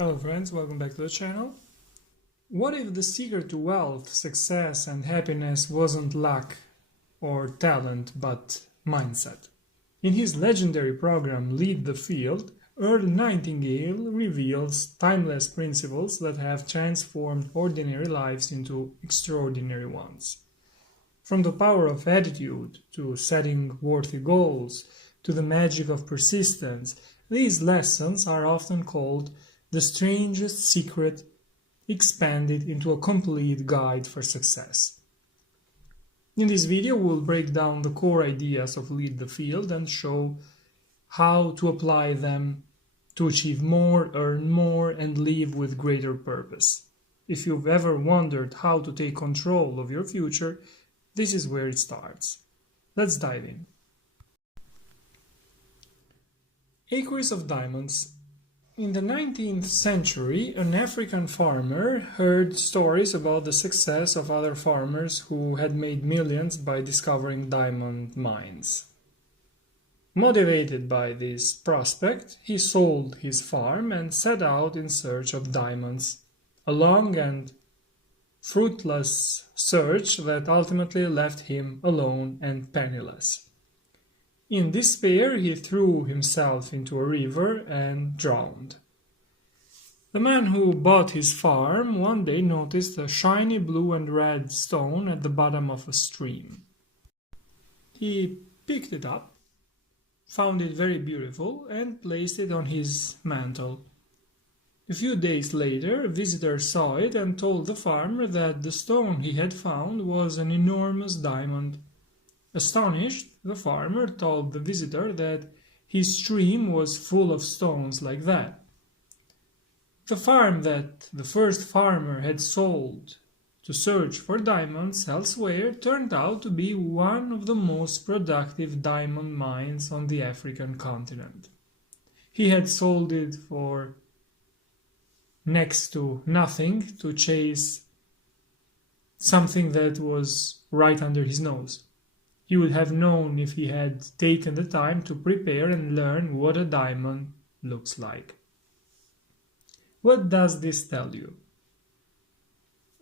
Hello friends, welcome back to the channel. What if the secret to wealth, success and happiness wasn't luck or talent but mindset? In his legendary program Lead the Field, Earl Nightingale reveals timeless principles that have transformed ordinary lives into extraordinary ones. From the power of attitude to setting worthy goals to the magic of persistence, these lessons are often called the strangest secret, expanded into a complete guide for success. In this video, we'll break down the core ideas of Lead the Field and show how to apply them to achieve more, earn more, and live with greater purpose. If you've ever wondered how to take control of your future, this is where it starts. Let's dive in. Acres of diamonds. In the 19th century, an African farmer heard stories about the success of other farmers who had made millions by discovering diamond mines. Motivated by this prospect, he sold his farm and set out in search of diamonds, a long and fruitless search that ultimately left him alone and penniless. In despair, he threw himself into a river and drowned. The man who bought his farm one day noticed a shiny blue and red stone at the bottom of a stream. He picked it up, found it very beautiful, and placed it on his mantle. A few days later, a visitor saw it and told the farmer that the stone he had found was an enormous diamond. Astonished, the farmer told the visitor that his stream was full of stones like that. The farm that the first farmer had sold to search for diamonds elsewhere turned out to be one of the most productive diamond mines on the African continent. He had sold it for next to nothing to chase something that was right under his nose. He would have known if he had taken the time to prepare and learn what a diamond looks like. What does this tell you?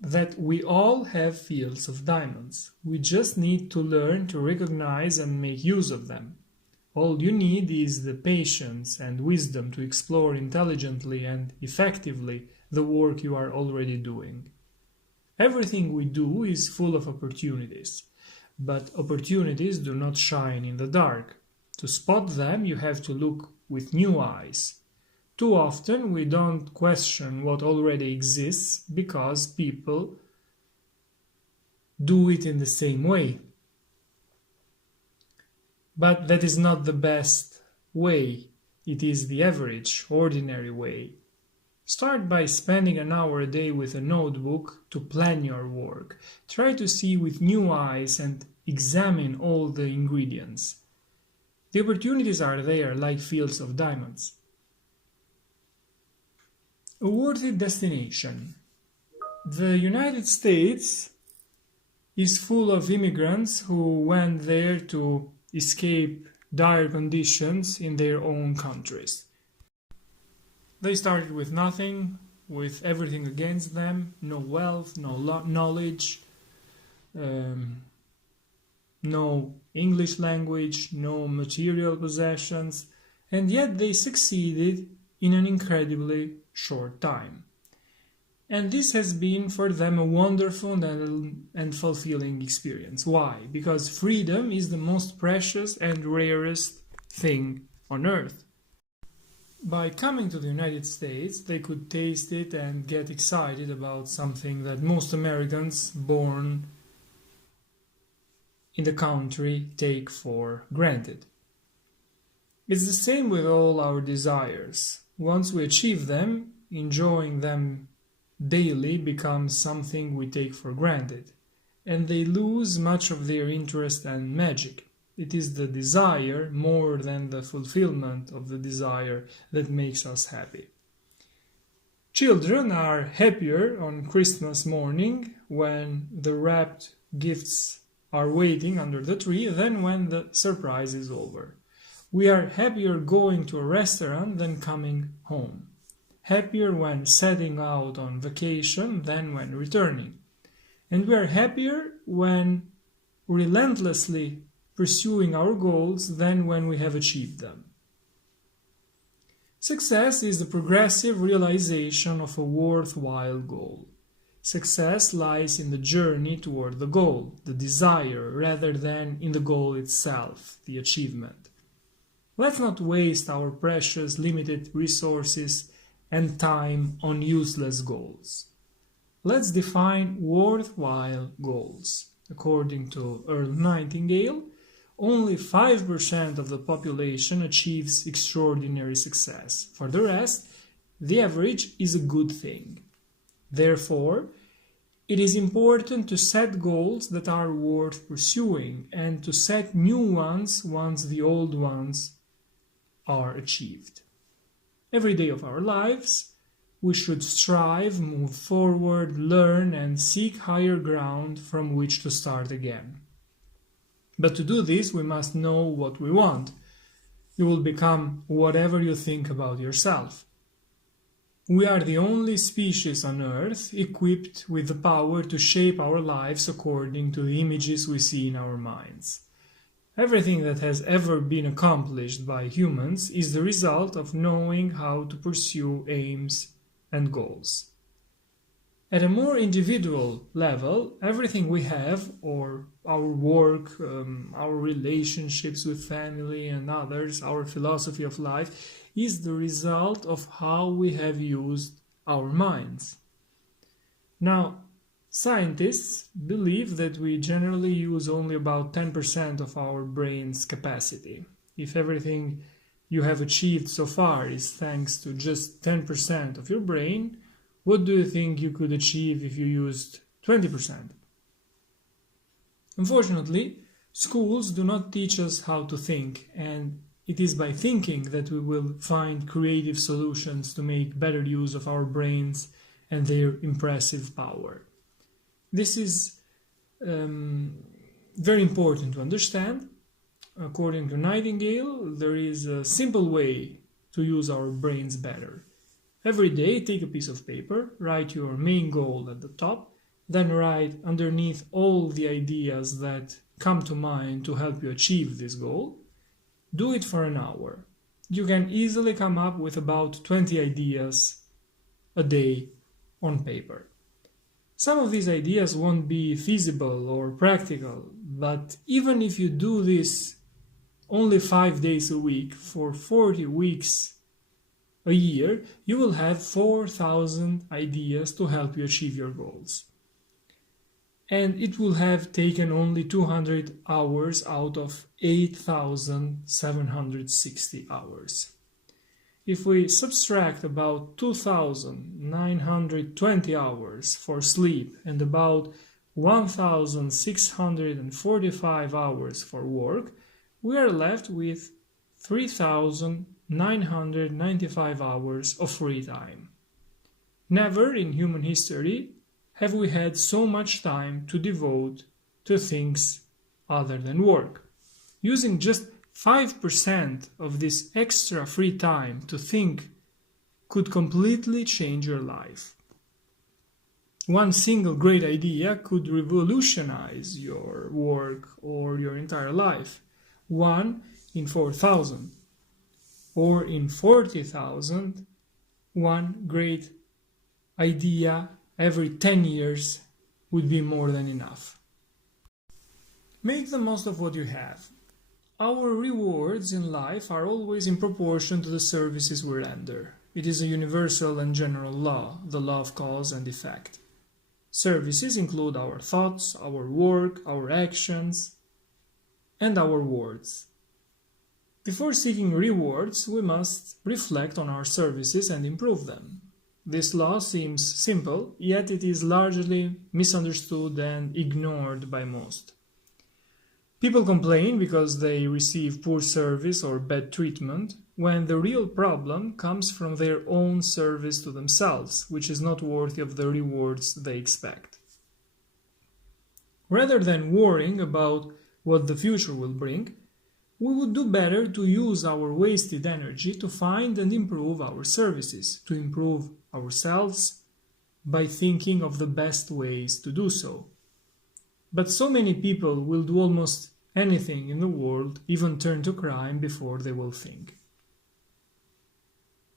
That we all have fields of diamonds. We just need to learn to recognize and make use of them. All you need is the patience and wisdom to explore intelligently and effectively the work you are already doing. Everything we do is full of opportunities. But opportunities do not shine in the dark. To spot them, you have to look with new eyes. Too often, we don't question what already exists because people do it in the same way. But that is not the best way. It is the average, ordinary way. Start by spending an hour a day with a notebook to plan your work. Try to see with new eyes and examine all the ingredients. The opportunities are there like fields of diamonds. A worthy destination. The United States is full of immigrants who went there to escape dire conditions in their own countries. They started with nothing, with everything against them, no wealth, no knowledge, no English language, no material possessions, and yet they succeeded in an incredibly short time. And this has been for them a wonderful and fulfilling experience. Why? Because freedom is the most precious and rarest thing on earth. By coming to the United States, they could taste it and get excited about something that most Americans born in the country take for granted. It's the same with all our desires. Once we achieve them, enjoying them daily becomes something we take for granted, and they lose much of their interest and magic. It is the desire more than the fulfillment of the desire that makes us happy. Children are happier on Christmas morning when the wrapped gifts are waiting under the tree than when the surprise is over. We are happier going to a restaurant than coming home. happier when setting out on vacation than when returning. And we are happier when relentlessly pursuing our goals than when we have achieved them. Success is the progressive realization of a worthwhile goal. Success lies in the journey toward the goal, the desire, rather than in the goal itself, the achievement. Let's not waste our precious limited resources and time on useless goals. Let's define worthwhile goals. According to Earl Nightingale, only 5% of the population achieves extraordinary success. For the rest, the average is a good thing. Therefore, it is important to set goals that are worth pursuing and to set new ones once the old ones are achieved. Every day of our lives, we should strive, move forward, learn, and seek higher ground from which to start again. But to do this, we must know what we want. You will become whatever you think about yourself. We are the only species on Earth equipped with the power to shape our lives according to the images we see in our minds. Everything that has ever been accomplished by humans is the result of knowing how to pursue aims and goals. At a more individual level, everything we have, or our work, our relationships with family and others, our philosophy of life, is the result of how we have used our minds. Now, scientists believe that we generally use only about 10% of our brain's capacity. If everything you have achieved so far is thanks to just 10% of your brain, what do you think you could achieve if you used 20%? Unfortunately, schools do not teach us how to think, and it is by thinking that we will find creative solutions to make better use of our brains and their impressive power. This is very important to understand. According to Nightingale, there is a simple way to use our brains better. Every day, take a piece of paper, write your main goal at the top, then write underneath all the ideas that come to mind to help you achieve this goal. Do it for an hour. You can easily come up with about 20 ideas a day on paper. Some of these ideas won't be feasible or practical, but even if you do this only 5 days a week for 40 weeks a year, you will have 4,000 ideas to help you achieve your goals. And it will have taken only 200 hours out of 8,760 hours. If we subtract about 2,920 hours for sleep and about 1,645 hours for work, we are left with 3,995 hours of free time. Never in human history have we had so much time to devote to things other than work. Using just 5% of this extra free time to think could completely change your life. One single great idea could revolutionize your work or your entire life. 1 in 4,000. Or in 40,000, one great idea every 10 years would be more than enough. Make the most of what you have. Our rewards in life are always in proportion to the services we render. It is a universal and general law, the law of cause and effect. Services include our thoughts, our work, our actions, and our words. Before seeking rewards, we must reflect on our services and improve them. This law seems simple, yet it is largely misunderstood and ignored by most. People complain because they receive poor service or bad treatment, when the real problem comes from their own service to themselves, which is not worthy of the rewards they expect. Rather than worrying about what the future will bring, we would do better to use our wasted energy to find and improve our services, to improve ourselves by thinking of the best ways to do so. But so many people will do almost anything in the world, even turn to crime before they will think.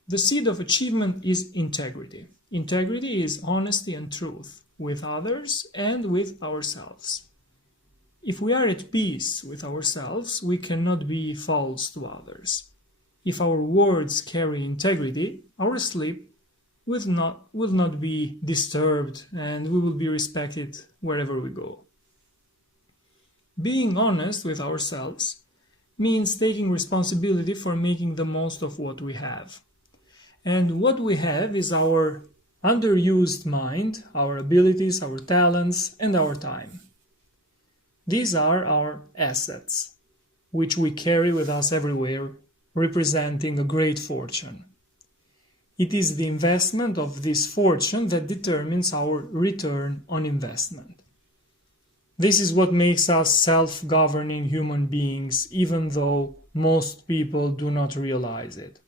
The seed of achievement is integrity. Integrity is honesty and truth with others and with ourselves. If we are at peace with ourselves, we cannot be false to others. If our words carry integrity, our sleep will not be disturbed and we will be respected wherever we go. Being honest with ourselves means taking responsibility for making the most of what we have. And what we have is our underused mind, our abilities, our talents, and our time. These are our assets, which we carry with us everywhere, representing a great fortune. It is the investment of this fortune that determines our return on investment. This is what makes us self-governing human beings, even though most people do not realize it.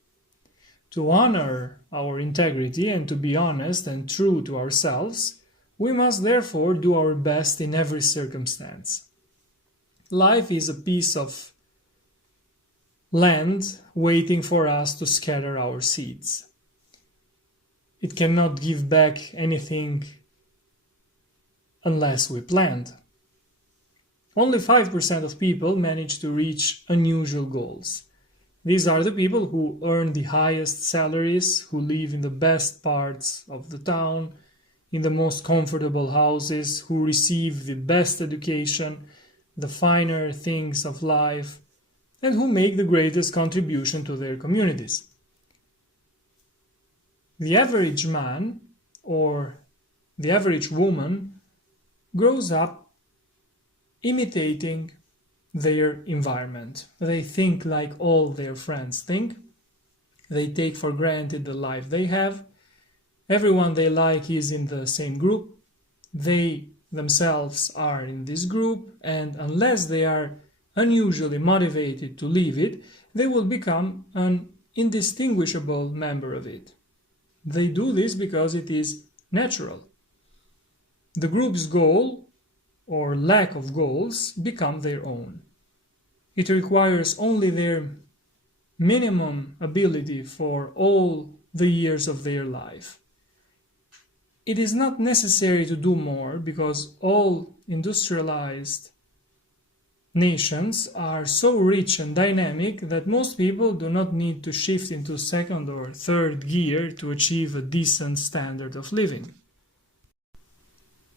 To honor our integrity and to be honest and true to ourselves, we must therefore do our best in every circumstance. Life is a piece of land waiting for us to scatter our seeds. It cannot give back anything unless we plant. Only 5% of people manage to reach unusual goals. These are the people who earn the highest salaries, who live in the best parts of the town, in the most comfortable houses, who receive the best education, the finer things of life, and who make the greatest contribution to their communities. The average man or the average woman grows up imitating their environment. They think like all their friends think. They take for granted the life they have. Everyone they like is in the same group. They themselves are in this group, and unless they are unusually motivated to leave it, they will become an indistinguishable member of it. They do this because it is natural. The group's goal or lack of goals become their own. It requires only their minimum ability for all the years of their life. It is not necessary to do more because all industrialized nations are so rich and dynamic that most people do not need to shift into second or third gear to achieve a decent standard of living.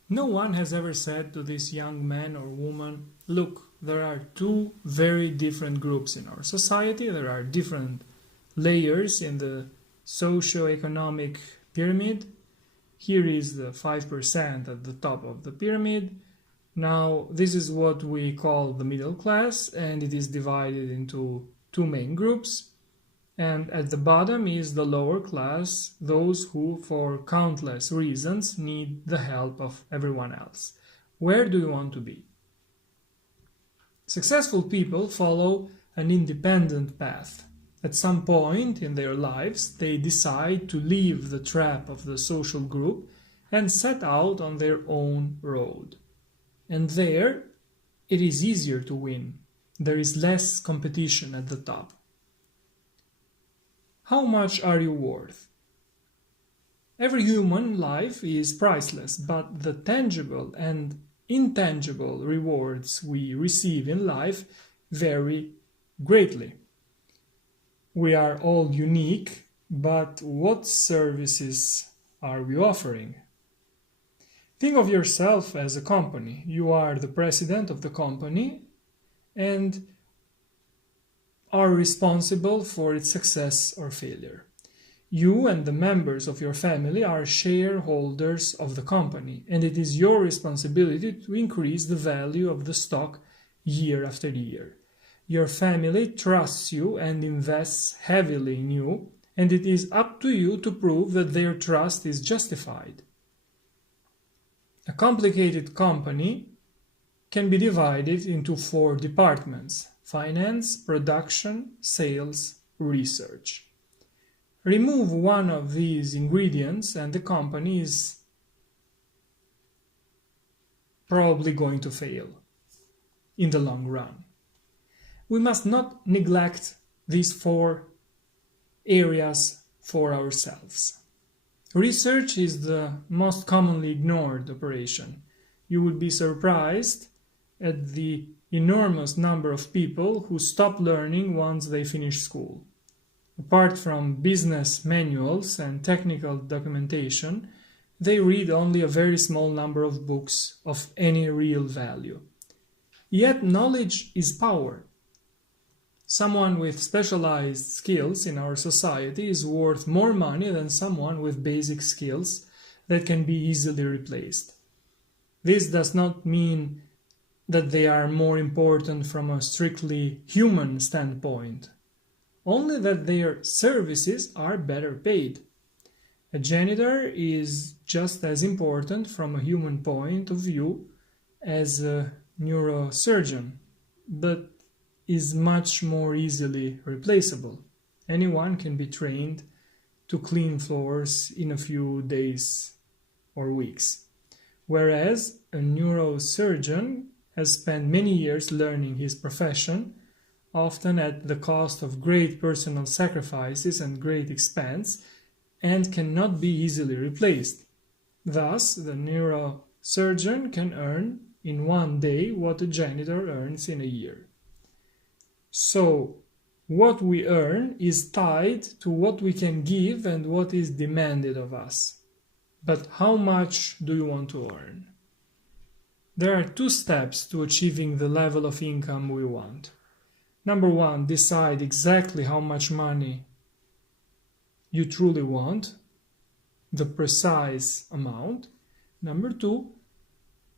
No one has ever said to this young man or woman, look, there are two very different groups in our society, there are different layers in the socio-economic pyramid. Here is the 5% at the top of the pyramid. Now, this is what we call the middle class, and it is divided into two main groups. And at the bottom is the lower class, those who, for countless reasons, need the help of everyone else. Where do you want to be? Successful people follow an independent path. At some point in their lives, they decide to leave the trap of the social group and set out on their own road. And there, it is easier to win. There is less competition at the top. How much are you worth? Every human life is priceless, but the tangible and intangible rewards we receive in life vary greatly. We are all unique, but what services are we offering? Think of yourself as a company. You are the president of the company and are responsible for its success or failure. You and the members of your family are shareholders of the company, and it is your responsibility to increase the value of the stock year after year. Your family trusts you and invests heavily in you, and it is up to you to prove that their trust is justified. A complicated company can be divided into 4 departments. finance, production, sales, research. Remove one of these ingredients and the company is probably going to fail in the long run. We must not neglect these 4 areas for ourselves. Research is the most commonly ignored operation. You would be surprised at the enormous number of people who stop learning once they finish school. Apart from business manuals and technical documentation, they read only a very small number of books of any real value. Yet knowledge is power. Someone with specialized skills in our society is worth more money than someone with basic skills that can be easily replaced. This does not mean that they are more important from a strictly human standpoint, only that their services are better paid. A janitor is just as important from a human point of view as a neurosurgeon, but is much more easily replaceable. Anyone can be trained to clean floors in a few days or weeks, whereas a neurosurgeon has spent many years learning his profession, often at the cost of great personal sacrifices and great expense, and cannot be easily replaced. Thus, the neurosurgeon can earn in one day what a janitor earns in a year. So, what we earn is tied to what we can give and what is demanded of us. But how much do you want to earn? There are 2 steps to achieving the level of income we want. Number 1, decide exactly how much money you truly want, the precise amount. Number 2,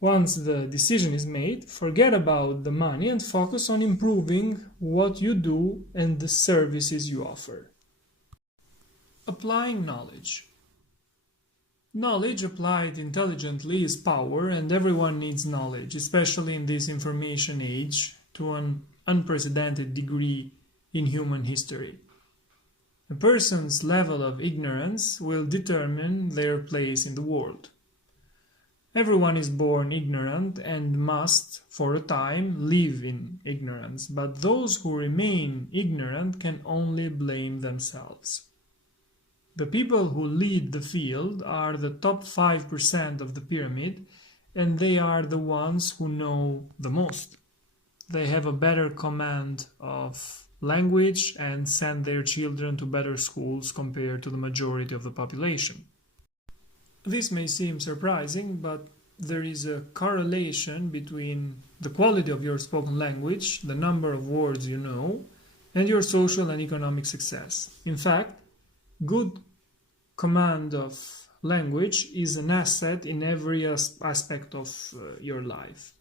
once the decision is made, forget about the money and focus on improving what you do and the services you offer. Applying knowledge. Knowledge applied intelligently is power, and everyone needs knowledge, especially in this information age, to an unprecedented degree in human history. A person's level of ignorance will determine their place in the world. Everyone is born ignorant and must, for a time, live in ignorance, but those who remain ignorant can only blame themselves. The people who lead the field are the top 5% of the pyramid, and they are the ones who know the most. They have a better command of language and send their children to better schools compared to the majority of the population. This may seem surprising, but there is a correlation between the quality of your spoken language, the number of words you know, and your social and economic success. In fact, good command of language is an asset in every aspect of your life.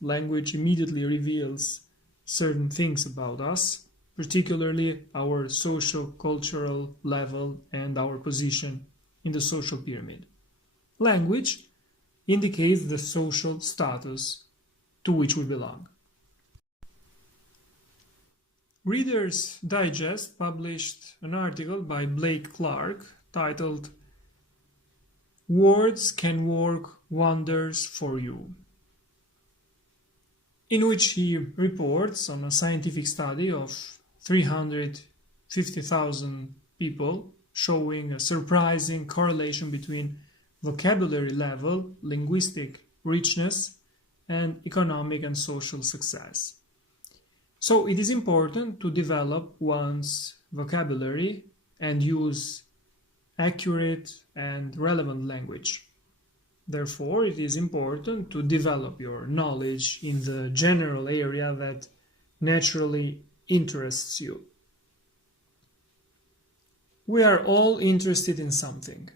Language immediately reveals certain things about us, particularly our social-cultural level and our position in the social pyramid. Language indicates the social status to which we belong. Reader's Digest published an article by Blake Clark titled "Words Can Work Wonders for You," in which he reports on a scientific study of 350,000 people showing a surprising correlation between vocabulary level, linguistic richness, and economic and social success. So it is important to develop one's vocabulary and use accurate and relevant language. Therefore, it is important to develop your knowledge in the general area that naturally interests you. We are all interested in something.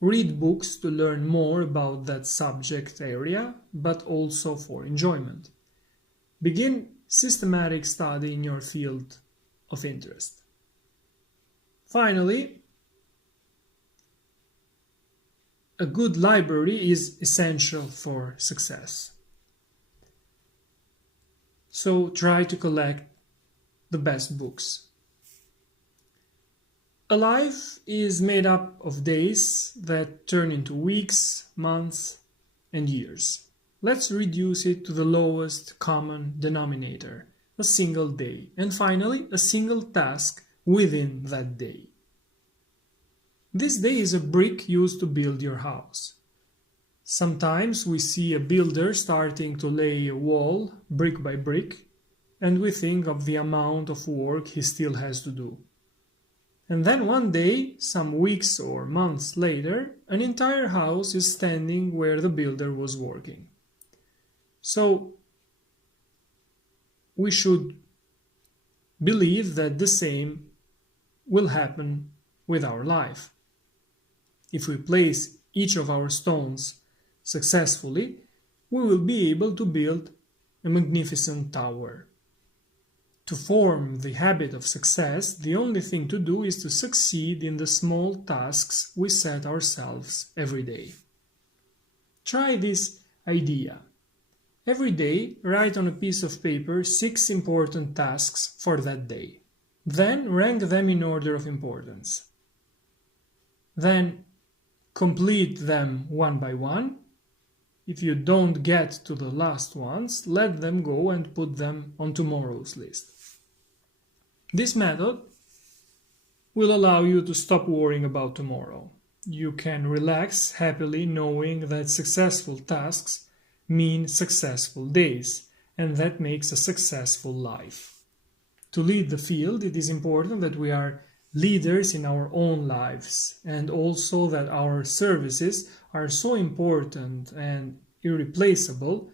Read books to learn more about that subject area, but also for enjoyment. Begin systematic study in your field of interest. Finally, a good library is essential for success. So try to collect the best books. A life is made up of days that turn into weeks, months, and years. Let's reduce it to the lowest common denominator, a single day, and finally a single task within that day. This day is a brick used to build your house. Sometimes we see a builder starting to lay a wall brick by brick, and we think of the amount of work he still has to do. And then one day, some weeks or months later, an entire house is standing where the builder was working. So we should believe that the same will happen with our life. If we place each of our stones successfully, we will be able to build a magnificent tower. To form the habit of success, the only thing to do is to succeed in the small tasks we set ourselves every day. Try this idea. Every day, write on a piece of paper 6 important tasks for that day. Then rank them in order of importance. Then complete them one by one. If you don't get to the last ones, let them go and put them on tomorrow's list. This method will allow you to stop worrying about tomorrow. You can relax happily knowing that successful tasks mean successful days, and that makes a successful life. To lead the field, it is important that we are leaders in our own lives, and also that our services are so important and irreplaceable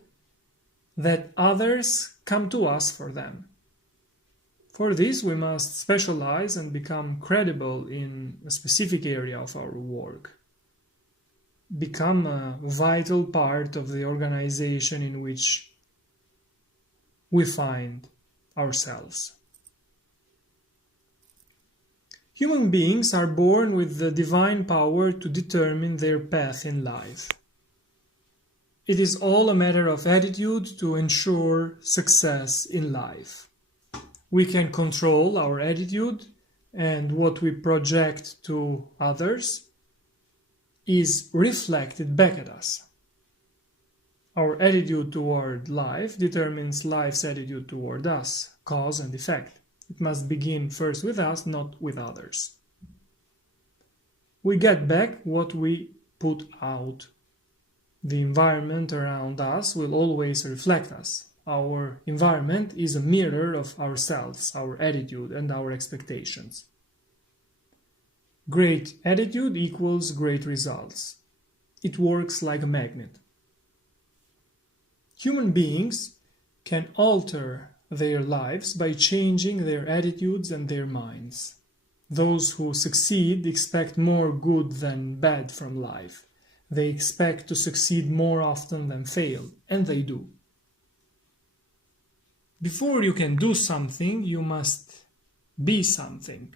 that others come to us for them. For this, we must specialize and become credible in a specific area of our work. Become a vital part of the organization in which we find ourselves. Human beings are born with the divine power to determine their path in life. It is all a matter of attitude to ensure success in life. We can control our attitude, and what we project to others is reflected back at us. Our attitude toward life determines life's attitude toward us, cause and effect. It must begin first with us, not with others. We get back what we put out. The environment around us will always reflect us. Our environment is a mirror of ourselves, our attitude, and our expectations. Great attitude equals great results. It works like a magnet. Human beings can alter their lives by changing their attitudes and their minds. Those who succeed expect more good than bad from life. They expect to succeed more often than fail, and they do. Before you can do something, you must be something.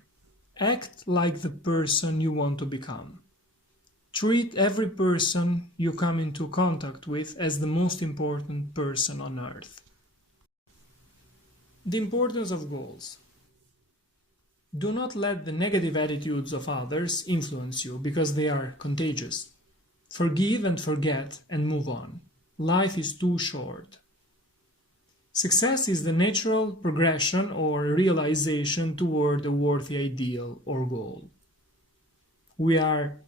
Act like the person you want to become. Treat every person you come into contact with as the most important person on earth. The importance of goals. Do not let the negative attitudes of others influence you, because they are contagious. Forgive and forget and move on. Life is too short. Success is the natural progression or realization toward a worthy ideal or goal. We are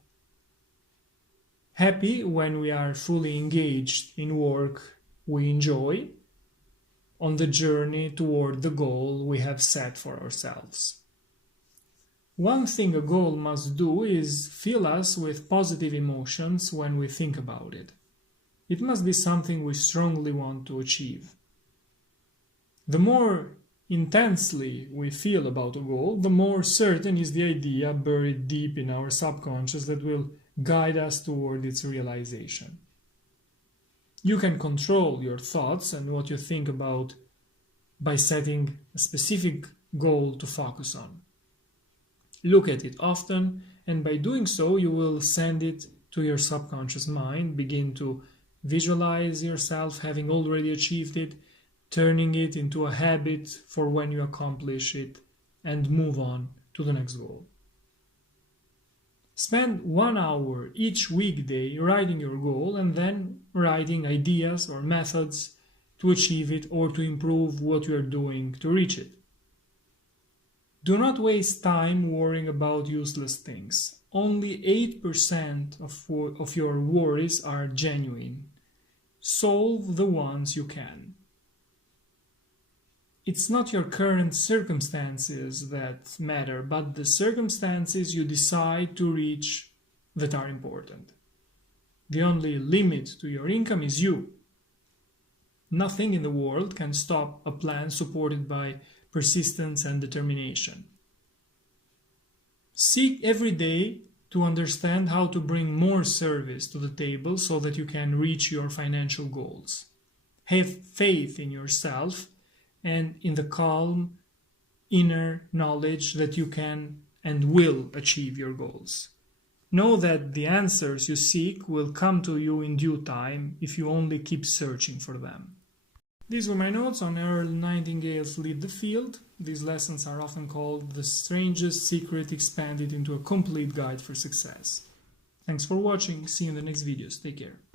happy when we are fully engaged in work we enjoy on the journey toward the goal we have set for ourselves. One thing a goal must do is fill us with positive emotions when we think about it. It must be something we strongly want to achieve. The more intensely we feel about a goal, the more certain is the idea buried deep in our subconscious that will guide us toward its realization. You can control your thoughts and what you think about by setting a specific goal to focus on. Look at it often, and by doing so you will send it to your subconscious mind, begin to visualize yourself having already achieved it, turning it into a habit for when you accomplish it and move on to the next goal. Spend 1 hour each weekday writing your goal and then writing ideas or methods to achieve it or to improve what you are doing to reach it. Do not waste time worrying about useless things. Only 8% of your worries are genuine. Solve the ones you can. It's not your current circumstances that matter, but the circumstances you decide to reach that are important. The only limit to your income is you. Nothing in the world can stop a plan supported by persistence and determination. Seek every day to understand how to bring more service to the table so that you can reach your financial goals. Have faith in yourself and in the calm inner knowledge that you can and will achieve your goals. Know that the answers you seek will come to you in due time if you only keep searching for them. These were my notes on Earl Nightingale's Lead the Field. These lessons are often called the Strangest Secret expanded into a complete guide for success. Thanks for watching. See you in the next videos. Take care.